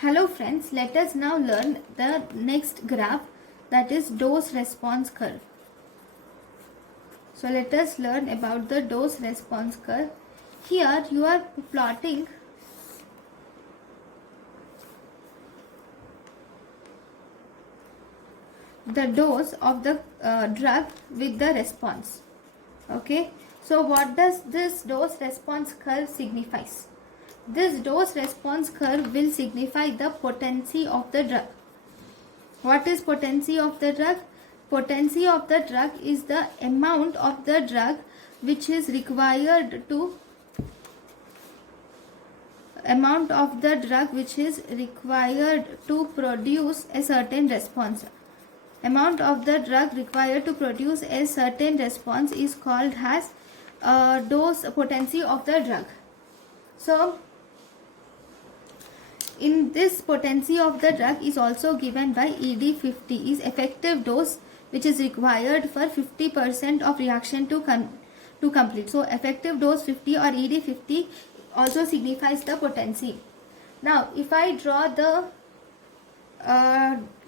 Hello friends, let us now learn the next graph, that is dose response curve. So let us learn about the dose response curve. Here you are plotting the dose of the drug with the response. Okay, so what does this dose response curve signifies? This dose response curve will signify the potency of the drug. What is potency of the drug? Potency of the drug is the amount of the drug which is required to produce a certain response. Amount of the drug required to produce a certain response is called as dose potency of the drug. So in this potency of the drug is also given by ED50 is effective dose which is required for 50% of reaction to complete. So effective dose 50 or ED50 also signifies the potency. Now if I draw the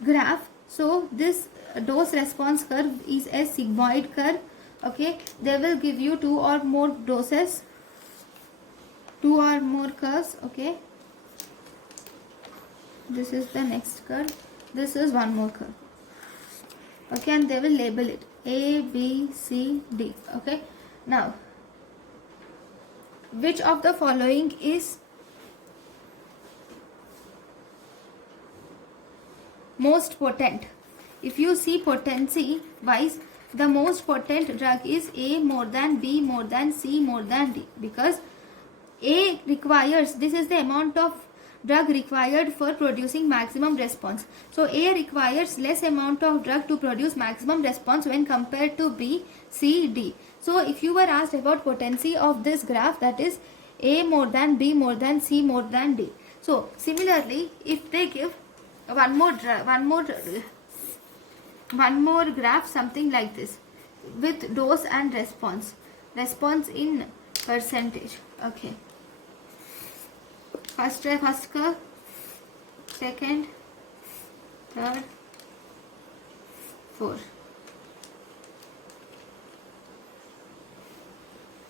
graph, so this dose response curve is a sigmoid curve. Okay, they will give you two or more doses, two or more curves. Okay, this is the next curve, this is one more curve. Okay, and they will label it A, B, C, D. Okay, now which of the following is most potent? If you see potency wise, the most potent drug is A more than B more than C more than D, because A requires, this is the amount of drug required for producing maximum response. So A requires less amount of drug to produce maximum response when compared to B, C, D. So if you were asked about potency of this graph, that is A more than B more than C more than D. So similarly, if they give one more graph something like this with dose and response in percentage. Okay, first curve, second, third, fourth.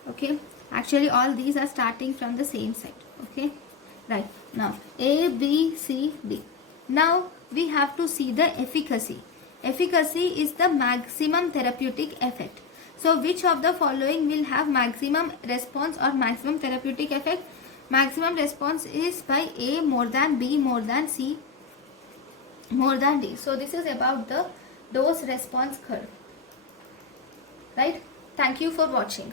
Okay, actually all these are starting from the same side. Okay, right, now A, B, C, D. Now we have to see the efficacy. Efficacy is the maximum therapeutic effect. So which of the following will have maximum response or maximum therapeutic effect? Maximum response is by A more than B more than C more than D. So this is about the dose response curve. Right? Thank you for watching.